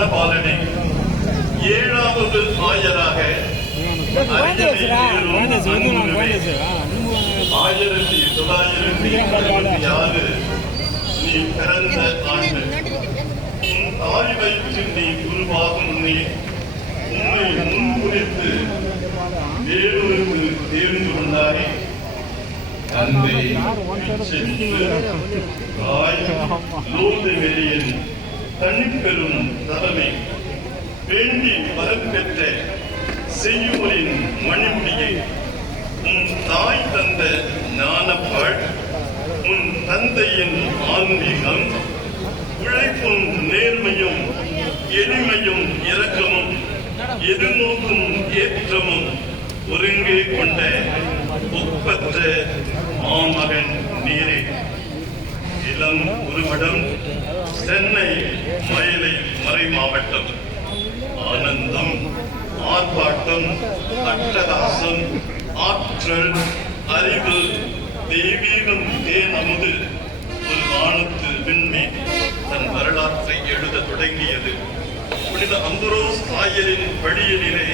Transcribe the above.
மணபாலனை ஏழாவது ஆயராக ஆயிரத்தி தொள்ளாயிரத்தி அறுபத்தி ஆறு நீ பிறந்த ஆண்டு. உன் தாய் வைத்து நீ குருவாகும் நீ. உன்னை முன்குறித்து வேறொருக்கு தேர்ந்து கொண்டாரே. தந்தை தாய் லோது வெளியே தனிப்பெரும் தலைமை வேண்டி வரப்பெற்ற செய்யூரின் மணிமுடியை உன் தாய் தந்த ஞானப்பாள் உன் தந்தையின் ஆன்மீகம் உழைப்பும் நேர்மையும் எளிமையும் இரக்கமும் எதிர்நோக்கும் ஏற்றமும் ஒருங்கே கொண்ட ஒப்பற்ற மாமகன் இளம் உருவடம் சென்னை மயிலை மறை மாவட்டம். ஆனந்தம் ஆர்ப்பாட்டம் அட்டகாசம் ஆற்றல் அறிவு தெய்வீகம் தே நமது ஒரு வானத்து விண்மை தன் வரலாற்றை எழுத தொடங்கியது. புனித அந்தரோஸ் ஆயரின் வழியிலே